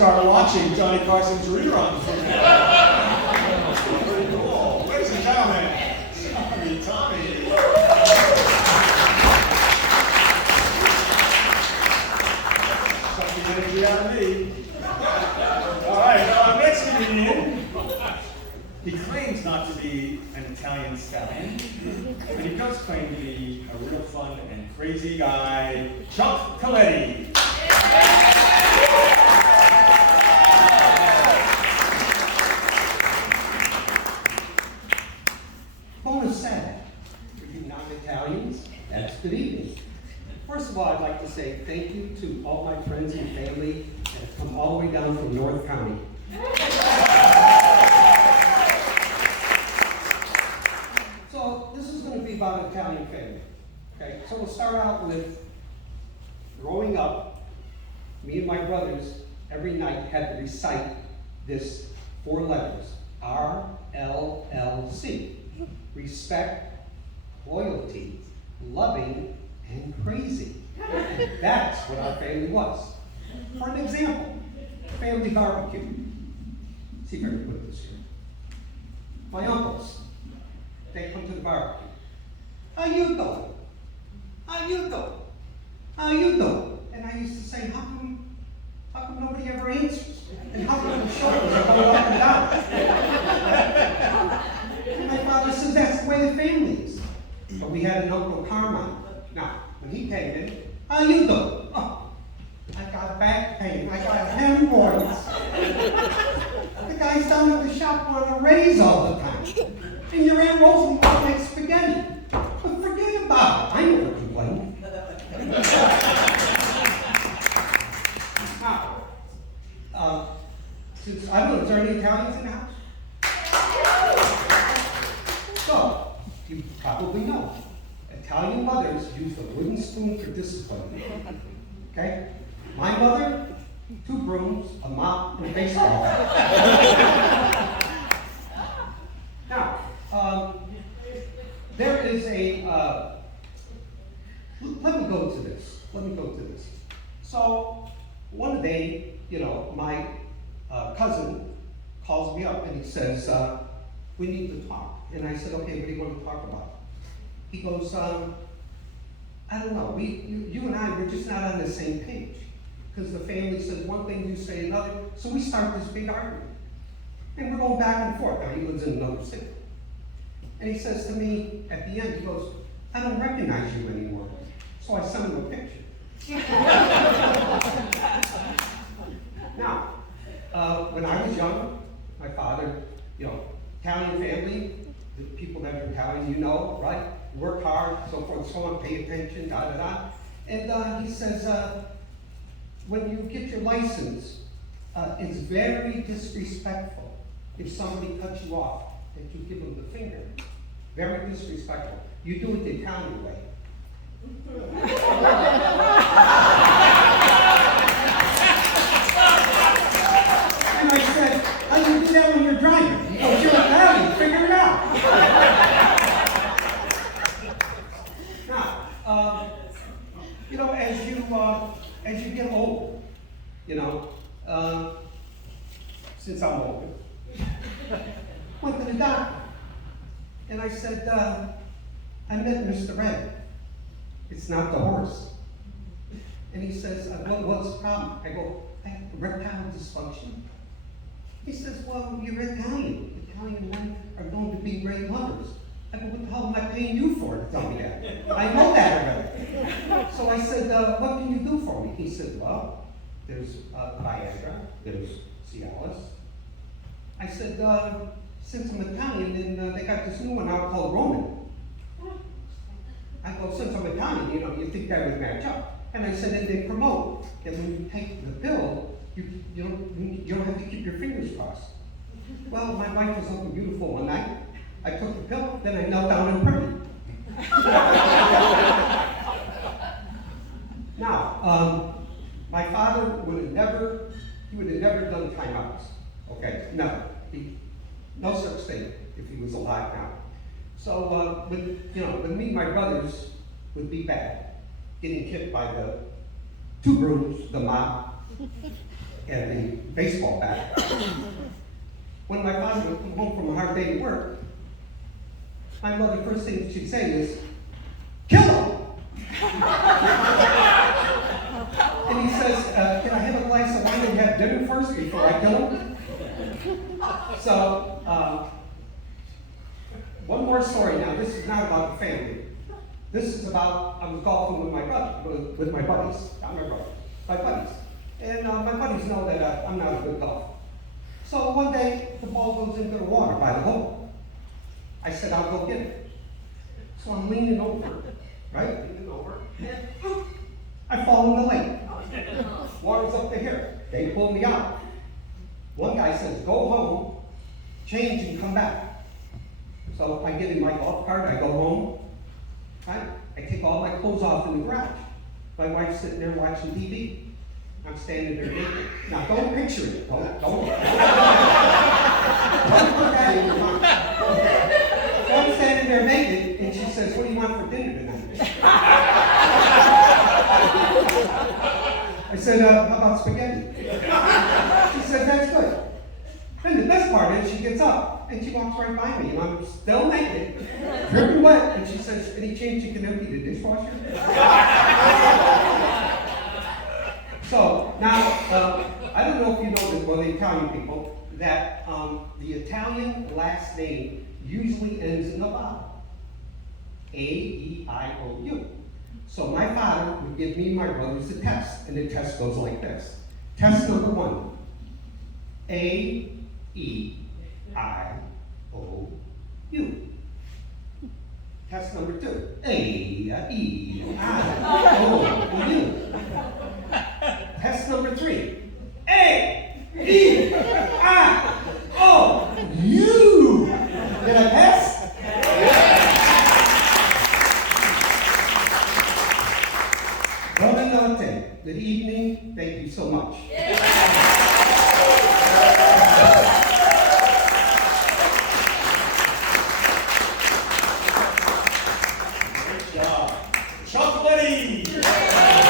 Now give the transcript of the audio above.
start watching Johnny Carson's reruns from now. Pretty cool. Ladies and gentlemen, Tommy. Suck the energy out of me. All right, next comedian. He claims not to be an Italian stallion, but he does claim to be a real fun and crazy guy, Chuck Coletti. Bonus sad. For you non-Italians, that's good evening. First of all, I'd like to say thank you to all my friends and family that have come all the way down from North County. So this is going to be about an Italian family. Okay, so we'll start out with growing up. Me and my brothers every night had to recite this 4 letters, RLLC. Respect, loyalty, loving, and crazy. That's what our family was. For an example, family barbecue. See if I can put this here. My uncles, they come to the barbecue. How you doing? How you doing? How you doing? And I used to say, how come nobody ever answers? And how come the shoulders are going up and down? And my father says, that's the way the family is. But we had an Uncle Carmine. Now, when he came in, how you doing? Oh, I got back pain. I got hemorrhoids. The guys down at the shop want to raise all the time. And your Aunt Rosalie won't make spaghetti. But forget about it. I never complain. Now, since, I don't know, is there any Italians in the house? So, you probably know, Italian mothers use the wooden spoon for discipline. Okay? My mother, 2 brooms, a mop, and a baseball. Now, there is a, let me go to this. So, one day, my cousin calls me up and he says, we need to talk. And I said, okay, what do you want to talk about? He goes, I don't know, you and I, we're just not on the same page. Because the family says one thing, you say another, so we start this big argument. And we're going back and forth. Now, he lives in another city. And he says to me, at the end, he goes, I don't recognize you anymore. So I sent him a picture. Now, when I was young, my father, Italian family, the people that are Italian, right? Work hard, so forth, so on, pay attention, da-da-da. And he says, when you get your license, it's very disrespectful if somebody cuts you off, that you give them the finger. Very disrespectful. You do it the Italian way. And I said, how do you do that when you're driving? He goes, you're Italian, figure it out. Now, as you get older, since I'm older, went to the doctor. And I said, I met Mr. Red. It's not the horse. And he says, what's the problem? I go, I have erectile dysfunction. He says, well, you're Italian. Italian men are known to be great lovers. I go, what the hell am I paying you for to tell me that? I know that already. So I said, what can you do for me? He said, well, there's Viagra, there's Cialis. I said, since I'm Italian, and they got this new one out called Roman. I go, since I'm Italian, you think that would match up. And I said, and they promote that when you take the pill, you don't have to keep your fingers crossed. Well, my wife was looking beautiful one night. I took the pill, then I knelt down and prayed. Now, my father would have never done timeouts. Okay, never. No such thing if he was alive now. So when me and my brothers would be back, getting hit by the 2 brooms, the mop, and a baseball bat. When my father would come home from a hard day at work, my mother, first thing she'd say is, "Kill him!" And he says, "Can I have a glass of wine and have dinner first before I kill him?" So, one more story now. This is not about the family. This is about, I was golfing with my buddies, not my brother, my buddies. And my buddies know that I'm not a good golfer. So one day, the ball goes into the water by the hole. I said, "I'll go get it." So I'm leaning over, right? Leaning over, and I fall in the lake. Water's up to here. They pull me out. One guy says, "Go home, change and come back." So I get in my golf cart, I go home, right? I take all my clothes off in the garage. My wife's sitting there watching TV. I'm standing there naked. Now don't picture it. Don't put that in your mind. So I'm standing there naked, and she says, "What do you want for dinner tonight?" I said, "How about spaghetti?" She said, "That's good." Then the best part is she gets up and she walks right by me, and I'm still naked, dripping wet, and she says, "Any chance you can empty the dishwasher?" So now, I don't know if you know this, or the Italian people, that the Italian last name usually ends in a vowel. A-E-I-O-U. So my father would give me and my brothers a test, and the test goes like this. Test number 1. A-E-I-O-U. Test number 2. A-E-I-O-U. Test number 3. A-E-I-O-U. Did I pass? Buonanotte. Good evening. Thank you so much. Great job. Chocolatey.